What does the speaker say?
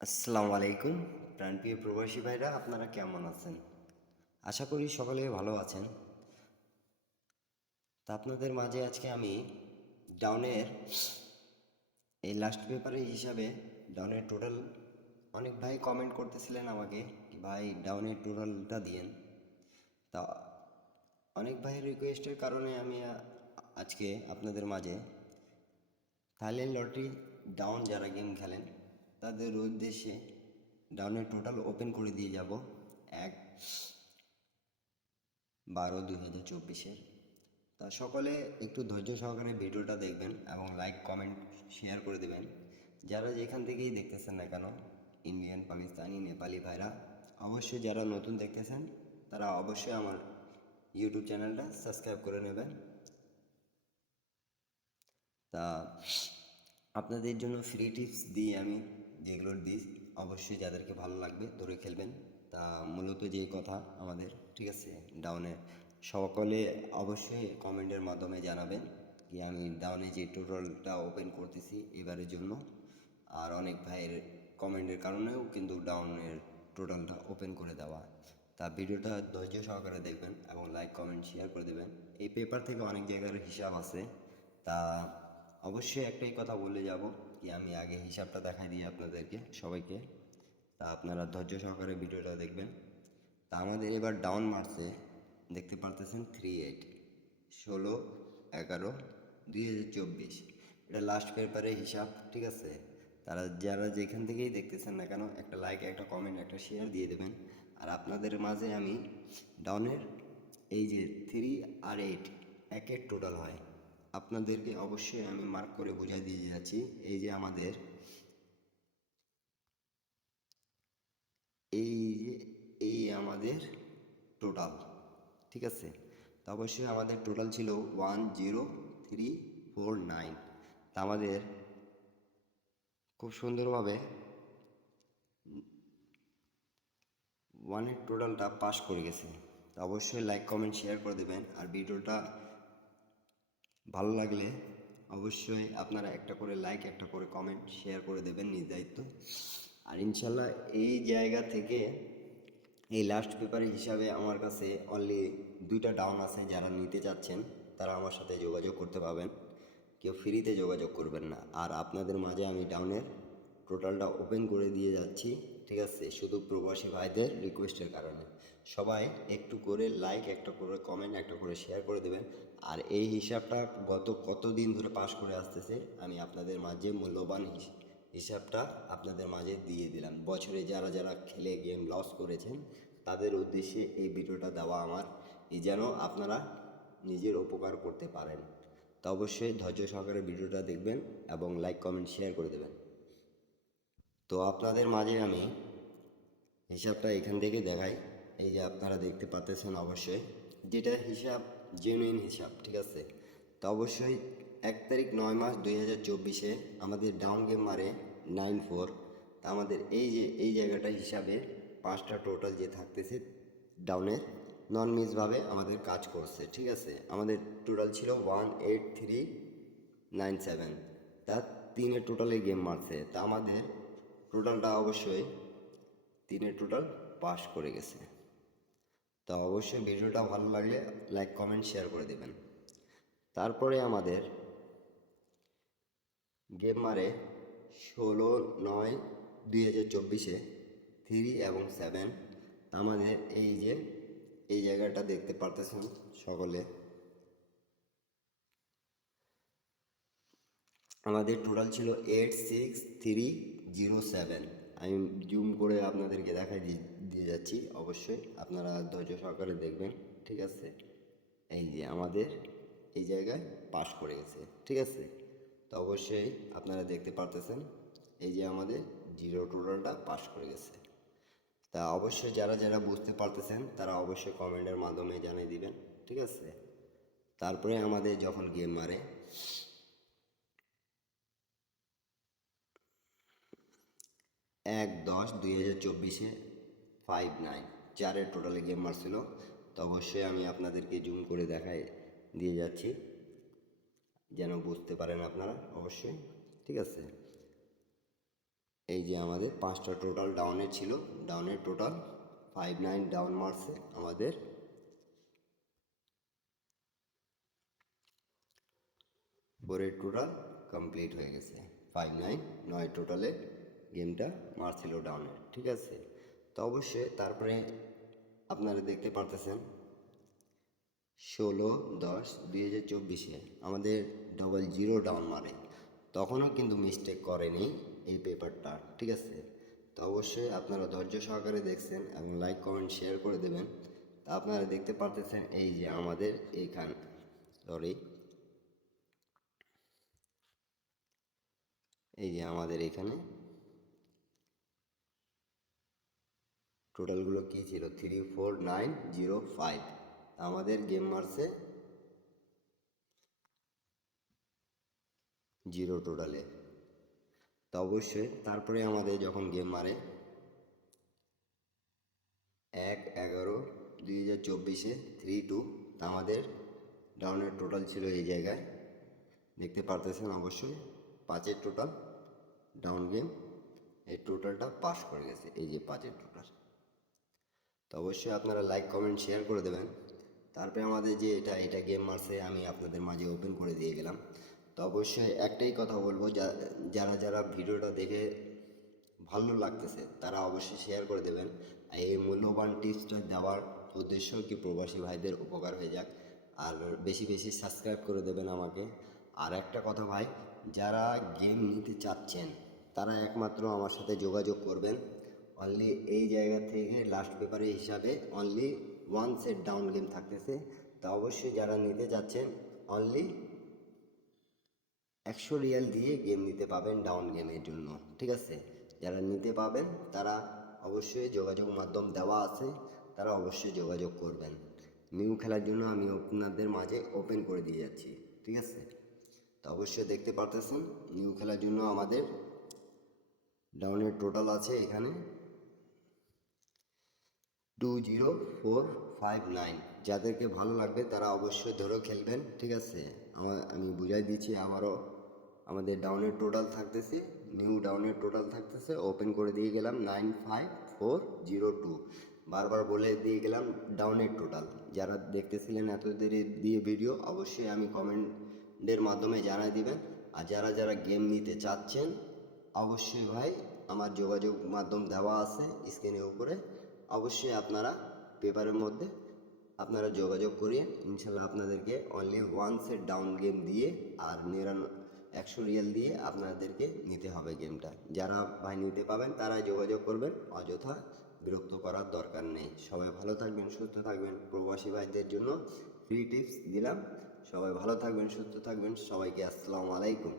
আসসালামু আলাইকুম প্রাণপ্রিয় প্রবাসী ভাইরা, আপনারা কেমন আছেন? আশা করি সকলে ভালো আছেন। তা আপনাদের মাঝে আজকে আমি ডাউনের এই লাস্ট পেপারের হিসাবে ডাউনের টোটাল, অনেক ভাই কমেন্ট করতেছিলেন আমাকে কি ভাই ডাউনের টোটালটা দিয়েন। তা অনেক ভাইয়ের রিকোয়েস্টের কারণে আমি আজকে আপনাদের মাঝে থাইল্যান্ড লটারি ডাউন যারা গেম খেলেন তাদের উদ্দেশ্যে ডাউনের টোটাল ওপেন করে দিয়ে যাব 1/12/2024। তা সকলে একটু ধৈর্য সহকারে ভিডিওটা দেখবেন এবং লাইক কমেন্ট শেয়ার করে দেবেন। যারা যেখান থেকেই দেখতেছেন না কেন, ইন্ডিয়ান, পাকিস্তানি, নেপালি ভাইরা, অবশ্যই যারা নতুন দেখতেছেন তারা অবশ্যই আমার ইউটিউব চ্যানেলটা সাবস্ক্রাইব করে নেবেন। তা আপনাদের জন্য ফ্রি টিপস দিই আমি, যেগুলো দিই অবশ্যই যাদেরকে ভালো লাগবে ধরে খেলবেন। তা মূলত যে কথা আমাদের, ঠিক আছে, ডাউনে সকলে অবশ্যই কমেন্টের মাধ্যমে জানাবেন কি আমি ডাউনে যে টোটালটা ওপেন করতেছি এবারের জন্য। আর অনেক ভাইয়ের কমেন্টের কারণেও কিন্তু ডাউনের টোটালটা ওপেন করে দেওয়া। তা ভিডিওটা ধৈর্য সহকারে দেখবেন এবং লাইক কমেন্ট শেয়ার করে দেবেন। এই পেপার থেকে অনেক জায়গার হিসাব আছে। তা অবশ্যই একটাই কথা বলে যাব কি আমি আগে হিসাবটা দেখাই দিই আপনাদেরকে সবাইকে। তা আপনারা ধৈর্য সহকারে ভিডিওটা দেখবেন। তা আমাদের এবার ডাউন মারছে, দেখতে পারতেছেন 38 16/11/2024। এটা লাস্ট পেপারের হিসাব, ঠিক আছে। তারা যারা যেখান থেকেই দেখতেছেন না কেন একটা লাইক, একটা কমেন্ট, একটা শেয়ার দিয়ে দেবেন। আর আপনাদের মাঝে আমি ডাউনের এই যে 3 আর 8 একের টোটাল হয়, আপনাদেরকে অবশ্যই আমি মার্ক করে বোঝাই দিয়ে যাচ্ছি। এই যে আমাদের এই যে এই আমাদের টোটাল, ঠিক আছে। তো অবশ্যই আমাদের টোটাল ছিল 10349। তা আমাদের খুব সুন্দরভাবে ওয়ানের টোটালটা পাস করে গেছে। তো অবশ্যই লাইক কমেন্ট শেয়ার করে দেবেন। আর ভিডিওটা ভালো লাগলে অবশ্যই আপনারা একটা করে লাইক, একটা করে কমেন্ট শেয়ার করে দেবেন, নিজ দায়িত্ব। আর ইনশাল্লাহ এই জায়গা থেকে এই লাস্ট পেপারের হিসাবে আমার কাছে অনলি 2টা ডাউন আছে। যারা নিতে চাচ্ছেন তারা আমার সাথে যোগাযোগ করতে পারবেন, কেউ ফ্রিতে যোগাযোগ করবেন না। আর আপনাদের মাঝে আমি ডাউনের টোটালটা ওপেন করে দিয়ে যাচ্ছি, ঠিক আছে, শুধু প্রবাসী ভাইদের রিকোয়েস্টের কারণে। সবাই একটু করে লাইক, একটা করে কমেন্ট, একটা করে শেয়ার করে দেবেন। আর এই হিসাবটা গত কতদিন ধরে পাস করে আসতেছে আমি আপনাদের মাঝে মূল্যবান হিসাবটা আপনাদের মাঝে দিয়ে দিলাম। বছরে যারা যারা খেলে গেম লস করেছেন তাদের উদ্দেশ্যে এই ভিডিওটা দেওয়া আমার, এই যেন আপনারা নিজের উপকার করতে পারেন। তো অবশ্যই ধৈর্য সহকারে ভিডিওটা দেখবেন এবং লাইক কমেন্ট শেয়ার করে দেবেন। তো আপনাদের মাঝে আমি হিসাবটা এখান থেকে দেখাই। এই যে আপনারা দেখতে পাচ্ছেন অবশ্যই, যেটা হিসাব জেনুইন হিসাব, ঠিক আছে। তো অবশ্যই 1 তারিখ 9 মাস 2024 আমাদের ডাউন গেম মারে 94। তা আমাদের এই যে এই জায়গাটা হিসাবে 5টা টোটাল যে থাকতেছে ডাউনের নন মিসভাবে আমাদের কাজ করছে, ঠিক আছে। আমাদের টোটাল ছিল 18397। তার 3-এর টোটালে গেম মারছে। তা আমাদের টোটালটা অবশ্যই 3-এর টোটাল পাস করে গেছে। তা অবশ্যই ভিডিওটা ভালো লাগলে লাইক কমেন্ট শেয়ার করে দেবেন। তারপরে আমাদের গেম মারে 16/9/2024 3 এবং 7। আমাদের এই যে এই জায়গাটা দেখতে পারতেছেন সকলে, আমাদের টোটাল ছিল 86307। আমি জুম করে আপনাদেরকে দেখাই দিয়ে যাচ্ছি, অবশ্যই আপনারা ধৈর্য সহকারে দেখবেন, ঠিক আছে। এই যে আমাদের এই জায়গায় পাস করে গেছে, ঠিক আছে। তো অবশ্যই আপনারা দেখতে পারতেছেন এই যে আমাদের জিরো টোটালটা পাস করে গেছে। তা অবশ্যই যারা যারা বুঝতে পারতেছেন তারা অবশ্যই কমেন্টের মাধ্যমে জানিয়ে দিবেন, ঠিক আছে। তারপরে আমাদের যখন গেম মারে 1/10/2024 59 4-এর টোটালে গেম মারছিল। তো অবশ্যই আমি আপনাদেরকে জুম করে দেখাই দিয়ে যাচ্ছি যেন বুঝতে পারেন আপনারা অবশ্যই, ঠিক আছে। এই যে আমাদের 5টা টোটাল ডাউনের ছিল, ডাউনের টোটাল 59 ডাউন মারছে আমাদের। পরের টোটাল কমপ্লিট হয়ে গেছে 59, 9 টোটালে গেমটা মারছিল ডাউনে, ঠিক আছে। তো অবশ্যই তারপরে আপনারা দেখতে পারতেছেন 16/10/2024 আমাদের 00 ডাউন মারে, তখনও কিন্তু মিস্টেক করেনি এই পেপারটা, ঠিক আছে। তো অবশ্যই আপনারা ধৈর্য সহকারে দেখছেন এবং লাইক কমেন্ট শেয়ার করে দেবেন। তা আপনারা দেখতে পারতেছেন এই যে আমাদের এইখান এই যে আমাদের এখানে টোটালগুলো কী ছিল 34905, আমাদের গেম মারছে 0 টোটালে। তো অবশ্যই তারপরে আমাদের যখন গেম মারে 1/11/2024 3-2, আমাদের ডাউনের টোটাল ছিল এই জায়গায় দেখতে পারতেছেন অবশ্যই 5-এর টোটাল ডাউন গেম, এই টোটালটা পাস করে গেছে, এই যে 5-এর টোটাল। তো অবশ্যই আপনারা লাইক কমেন্ট শেয়ার করে দেবেন। তারপরে আমাদের যে এটা গেম মারছে আমি আপনাদের মাঝে ওপেন করে দিয়ে গেলাম। তো অবশ্যই একটাই কথা বলবো, যারা যারা ভিডিওটা দেখে ভালো লাগতেছে তারা অবশ্যই শেয়ার করে দেবেন। আর এই মূল্যবান টিপসটা দেওয়ার উদ্দেশ্য কি প্রবাসী ভাইদের উপকার হয়ে যাক, আর বেশি বেশি সাবস্ক্রাইব করে দেবেন আমাকে। আর একটা কথা ভাই, যারা গেম নিতে চাচ্ছেন তারা একমাত্র আমার সাথে যোগাযোগ করবেন। অনলি এই জায়গা থেকে লাস্ট পেপারে হিসাবে অনলি 1 সেট ডাউন গেম থাকতেছে। তা অবশ্যই যারা নিতে যাচ্ছেন অনলি 100 রিয়াল দিয়ে গেম নিতে পাবেন ডাউন গেমের জন্য, ঠিক আছে। যারা নিতে পাবেন তারা অবশ্যই যোগাযোগ মাধ্যম দেওয়া আছে, তারা অবশ্যই যোগাযোগ করবেন। নিউ খেলার জন্য আমি আপনাদের মাঝে ওপেন করে দিয়ে যাচ্ছি, ঠিক আছে। তো অবশ্যই দেখতে পারতেছেন নিউ খেলার জন্য আমাদের ডাউনের টোটাল আছে এখানে 20459। যাদেরকে ভালো লাগবে তারা অবশ্যই ধরে খেলবেন, ঠিক আছে। আমি বুঝাই দিচ্ছি আবারও, আমাদের ডাউনের টোটাল থাকতেছে, নিউ ডাউনের টোটাল থাকতেছে, ওপেন করে দিয়ে গেলাম 95402, বারবার বলে দিয়ে গেলাম ডাউনের টোটাল। যারা দেখতেছিলেন এত দেরি দিয়ে ভিডিও অবশ্যই আমি কমেন্টের মাধ্যমে জানাই দিবেন। আর যারা যারা গেম নিতে চাচ্ছেন অবশ্যই ভাই আমার যোগাযোগ মাধ্যম দেওয়া আছে স্ক্রিনের উপরে, অবশ্যই আপনারা পেপারের মধ্যে আপনারা যোগাযোগ করিয়ে ইনশাল্লাহ আপনাদেরকে অনলি 1 সেট ডাউন গেম দিয়ে আর 100 রিয়াল দিয়ে আপনাদেরকে নিতে হবে গেমটা। যারা ভাই নিতে পাবেন তারা যোগাযোগ করবেন, অযথা বিরক্ত করার দরকার নেই। সবাই ভালো থাকবেন, সুস্থ থাকবেন। প্রবাসী ভাইদের জন্য ফ্রি টিপস দিলাম। সবাই ভালো থাকবেন, সুস্থ থাকবেন। সবাইকে আসসালামু আলাইকুম।